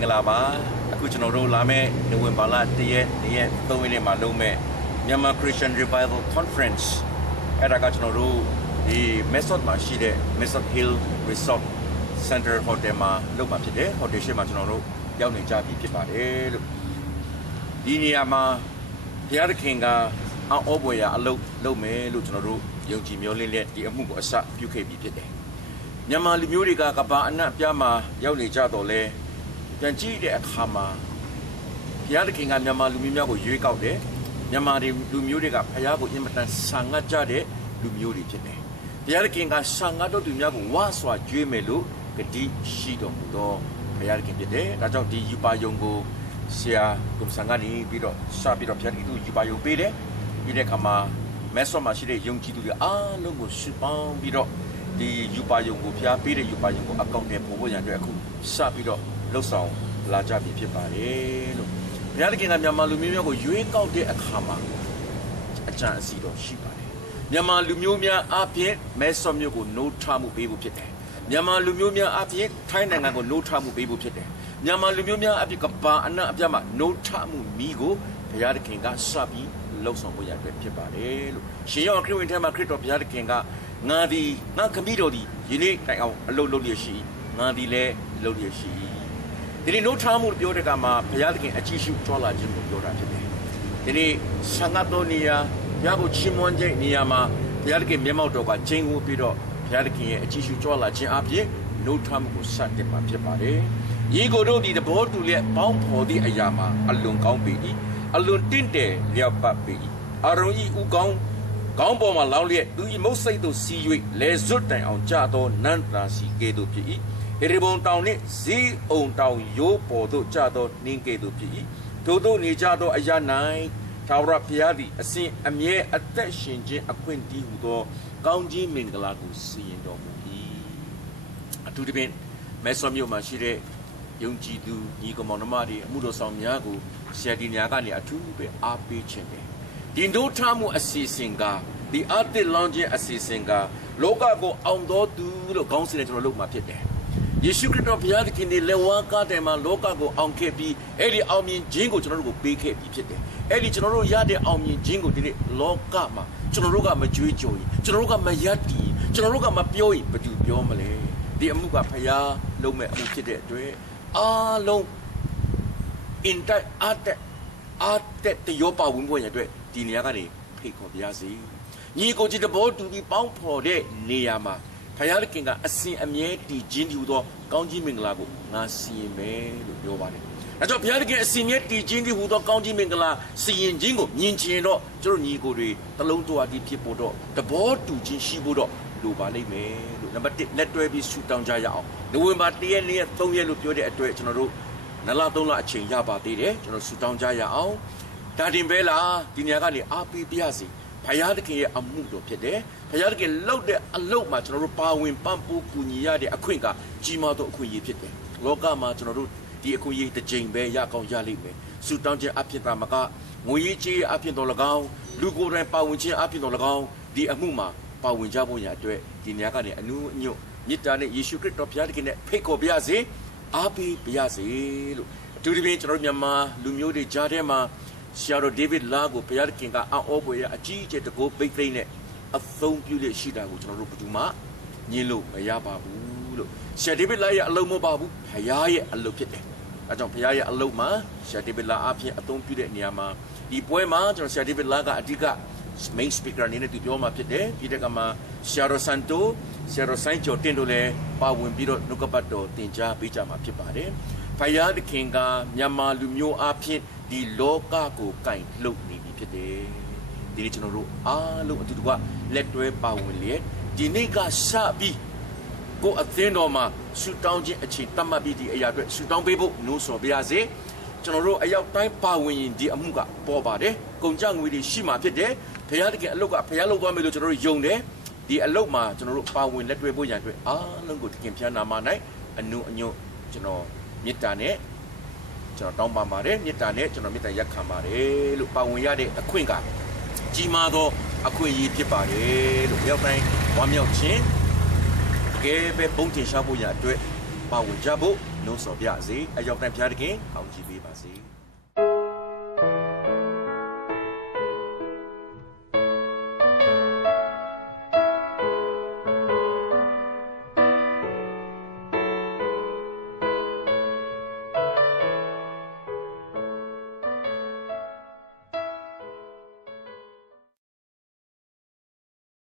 င်္ဂလာပါအခုကျွန်တော်တို့လာမယ့်နိုဝင်ဘာလ1ရက်2ရက်3ရက်နေ့မှာလုပ်မယ့်မြန်မာ Christian Revival Conference အဲ့ဒါကကျွန်တော်တို့ဒီ Method မှာရှိတဲ့ Method Hill Resort Center Hotel မှာလုပ်မှာဖြစ်တယ် Hotel ရှိမှာကျွန်တော်တို့ရောက်နေကြပြီဖြစ်ပါတယ်လို့ဒီနေရာမှာဘုရားသခင်ကအအောပွဲရအလုပ်မယ်လို့ကျွန်တော်တို့ယုံကြည်မျှော်လင့်လက်ဒီအမှုကိုအစပြုခဲ့ပြီးဖြစ်တယ်မြန်မာလူမျိုးတွေကကဘာအနှံ့ပြားမှာရောက်နေကြတော့လဲပြန်ကြည့်တဲ့အခါမှာဘုရားသခင်ကမြန်မာလူမျိုးများကိုရွေးကောက်တယ်မြန်မာလူမျိုးတွေကဘုရားကိုအင်မတန်ဆာငတ်ကြတဲ့လူမျိုးတွေဖြစ်တယ်ဘုရားသခင်ကဆာငတ်တော်သူများကိုဝါစွာကြွေးမယ်လို့ဂတိရှိတော်မူသောဘုရားသခင်ဖြစ်တယ်ဒါကြောင့်ဒီယူပါယုံကိုဆရာကုမ္စံကနေပြီးတော့စပြီးတော့ဘုရားသခင်သူယူပါယုံပေးတယ်ပြီးတဲ့အခါမှာမဲဆော့မှာရှိတဲ့ယုံကြည်သူတွေအားလုံးကိုစုပေါင်းပြီးတော့ဒီယူပါယုံကိုဖျားပေးတဲ့ယူပါယုံကိုအကောင့်နဲ့ပို့ဖို့ရန်အတွက်အခုစပြီးတော့လှုပ်ဆောင်လာကြပြီဖြစ်ပါတယ်လို့ဘုရားသခင်ကမြန်မာလူမျိုးများကိုရွေးကောက်တဲ့အခါမှာအကြံအစီတော်ရှိပါတယ်မြန်မာလူမျိုးများအပြင်မဲဆော့မြို့ကိုနိုးထမှုပေးဖို့ဖြစ်တယ်မြန်မာလူမျိုးများအပြင်ထိုင်းနိုင်ငံကိုနိုးထမှုပေးဖို့ဖြစ်တယ်မြန်မာလူမျိုးများအပြင်ကဘာအနှံ့အပြားမှာနိုးထမှုမိကိုဘုရားသခင်ကစပြီးလှုပ်ဆောင်ဖို့ရအတွက်ဖြစ်ပါတယ်လို့ရှင်ယောဟန်ခရစ်ဝင်ထဲမှာခရစ်တော်ဘုရားသခင်ကငါခမည်းတော်ဒီယနေ့တိုင်အောင်အလုပ်လုပ်ရရှိငါဒီလည်းလုပ်ရရှိဒီနေ့နှုတ်ထားမှုပြောတဲ့ကမှာဘုရားသခင်အကြည့်ရှုကြွလာခြင်းကိုပြောတာဖြစ်တယ်ဒီနေ့ဆန္ဒတော်နေရာဘုရားကိုချီးမွမ်းခြင်းနေရာမှာဘုရားသခင်မျက်မှောက်တော်ကကျင်းဝပြီးတော့ဘုရားသခင်ရဲ့အကြည့်ရှုကြွလာခြင်းအပြင်နှုတ်ထားမှုကိုစတင်မှာဖြစ်ပါတယ်ညီကိုတို့ဒီသဘောတူလျက်ပေါင်းဖော်သည့်အရာမှာအလွန်ကောင်းပေ၏အလွန်တင့်တယ်လျောက်ပတ်ပေ၏အာရုံဤဥကောင်းခေါင်းပေါ်မှာလောင်းလျက်သူ၏မုတ်စိတ်သို့စီး၍လဲဇွတ်တိုင်အောင်ကြသောနန္တာစီကဲ့သို့ဖြစ်၏ဟေရဘုံတောင်နှင့်ဇီးအုံတောင်ရိုးပေါ်သို့ကြသောနှင်းကဲ့သို့ဖြစ်၏ထို့သောနေကြသောအရာ၌သာဝရဘုရားသည်အစဉ်အမြဲအသက်ရှင်ခြင်းအခွင့်တည်းဟူသောကောင်းကြီးမင်္ဂလာကိုစီရင်တော်မူ၏အထူးသဖြင့်မဲဆော့မြို့မှာရှိတဲ့ယုံကြည်သူညီကောင်မောင်နှမတွေအမှုတော်ဆောင်များကိုဆရာဒီညာကနေအထူးပဲအားပေးခြင်းတယ်ဒီဒုထမှုအစီအစဉ်ကဒီအသစ်လောင်းခြင်းအစီအစဉ်ကလောကကိုအောင်တော်သူလို့ခေါင်းစဉ်နဲ့ကျွန်တော်လုပ်မှာဖြစ်တယ်ယေရှုခရစ်တော်ဘုရားသခင်ဒီလက်ဝါးကားတယ်မှာလောကကိုအောင်ခဲ့ပြီးအဲ့ဒီအောင်မြင်ခြင်းကိုကျွန်တော်တို့ကိုပေးခဲ့ပြီးဖြစ်တယ်အဲ့ဒီကျွန်တော်တို့ရတဲ့အောင်မြင်ခြင်းကိုဒီနေ့လောကမှာကျွန်တော်တို့ကမကြွေးကြော်ရင်ကျွန်တော်တို့ကမယက်တီးကျွန်တော်တို့ကမပြောရင်ဘယ်သူပြောမလဲဒီအမှုကဘုရားလုံးမဲ့အမှုဖြစ်တဲ့အတွက်အားလုံး in that art တရောပါဝင်ဖို့ရတဲ့ဒီနေရာကနေဖိတ်ခေါ်ပြရစီညီကိုကြည်တဘောတူပြီးပေါင်းဖော်တဲ့နေရာမှာဘုရားသခင်ကအစဉ်အမြဲတည်ခြင်းတည်ဟူသောကောင်းကြီးမင်္ဂလာကိုငါစီရင်မယ်လို့ပြောပါတယ်။ဒါကြောင့်ဘုရားသခင်အစဉ်အမြဲတည်ခြင်းတည်ဟူသောကောင်းကြီးမင်္ဂလာစီရင်ခြင်းကိုမြင်ချင်တော့ကျွန်တော်ညီကိုတွေတလုံးတော်အတီးဖြစ်ဖို့တော့တဘောတူခြင်းရှိဖို့တော့လိုပါလိမ့်မယ်လို့နံပါတ်1လက်တွဲပြီးဆူတောင်းကြရအောင်နိုဝင်ဘာ1ရက်2ရက်3ရက်လို့ပြောတဲ့အတွက်ကျွန်တော်တို့2လ3လအချိန်ရပါသေးတယ်ကျွန်တော်ဆူတောင်းကြရအောင်ဒါတင်ပဲလားဒီနေရာကနေအားပေးပြစီဘုရားသခင်ရဲ့အမှုတော်ဖြစ်တယ်ဘုရားသခင်လှုပ်တဲ့အလုပ်မှာကျွန်တော်တို့ပါဝင်ပံ့ပိုးကူညီရတဲ့အခွင့်ကကြီးမားသောအခွင့်အရေးဖြစ်တယ်လောကမှာကျွန်တော်တို့ဒီအခွင့်အရေးတစ်ချိန်ပဲရကောင်းရလိမ့်မယ်ဆူတောင်းခြင်းအဖြစ်သာမကငွေရေးကြေးအဖြစ်တော်၎င်းလူကိုယ်တိုင်ပါဝင်ခြင်းအဖြစ်တော်၎င်းဒီအမှုမှာပါဝင်ကြဖို့ရအတွက်ဒီနေရာကနေအနုအညွတ်မေတ္တာနဲ့ယေရှုခရစ်တော်ဘုရားသခင်နဲ့ဖိတ်ခေါ်ပြစေအားပေးပြစေလို့အထူးသဖြင့်ကျွန်တော်တို့မြန်မာလူမျိုးတွေကြားထဲမှာဆရာတော်ဒေးဗစ်လာကိုဘုရားသခင်ကအော်ပွဲရအကြီးအကျယ်တကိုးပိတ်သိမ့်နဲ့အသုံးပြုလက်ရှိတာကိုကျွန်တော်တို့ဘယ်သူမှညှင်းလို့မရပါဘူးလို့ဆရာဒေးဗစ်လာရဲ့အလုံးမပါဘူးဘုရားရဲ့အလုပ်ဖြစ်တယ်အဲကြောင့်ဘုရားရဲ့အလုပ်မှာဆရာဒေးဗစ်လာအပြင်အသုံးပြုတဲ့နေရာမှာဒီပွဲမှာကျွန်တော်ဆရာဒေးဗစ်လာကအဓိက main speaker အနေနဲ့သူပြောမှာဖြစ်တယ်ပြီးတဲ့ကမှာဆရာတော်ဆန်တိုဆရာတော်ဆိုင်းကျော်တင်တို့လည်းပါဝင်ပြီးတော့နှုတ်ကပတ်တော်သင်ကြားပေးကြမှာဖြစ်ပါတယ်ဘုရားသခင်ကမြန်မာလူမျိုးအပြင်ဒီလောကကိုကင်လှုပ်နေပြီဖြစ်တယ်ဒီနေ့ကျွန်တော်တို့အားလုံးအတူတူကလက်တွဲပါဝင်လျက်ဒီနေ့ကစပြီးကိုအသင်းတော်မှာဆူတောင်းခြင်းအခြေတတ်မှတ်ပြီးဒီအရာအတွက်ဆူတောင်းပေးဖို့နှိုးဆော်ပါရစေကျွန်တော်တို့အရောက်တိုင်းပါဝင်ရင်ဒီအမှုကပေါ်ပါတယ်ကုန်ကြငွေတွေရှိမှဖြစ်တယ်ဘုရားသခင်အလုပ်ကဘုရားလုပ်သွားမယ်လို့ကျွန်တော်တို့ယုံတယ်ဒီအလုပ်မှာကျွန်တော်တို့ပါဝင်လက်တွဲဖို့ရန်အတွက်အားလုံးကိုသခင်ဖျားနာမ၌အနုအညွတ်ကျွန်တော်မေတ္တာနဲ့ကျွန်တော်တောင်းပန်ပါတယ်မေတ္တာနဲ့ကျွန်တော်မေတ္တာရက်ခံပါတယ်လို့ပါဝင်ရတဲ့အခွင့်ကကြီးမားသောအခွင့်အရေးဖြစ်ပါတယ်လို့ရောက်တိုင်းဝမ်းမြောက်ခြင်းတကယ်ပဲဘုန်းတင်ရှားဖို့ရအတွက် ပါဝင်ကြဖို့နှိုးဆော်ပြစေအကြောင်းတန်ဖျားတခင်ကောင်းချီးပေးပါစေ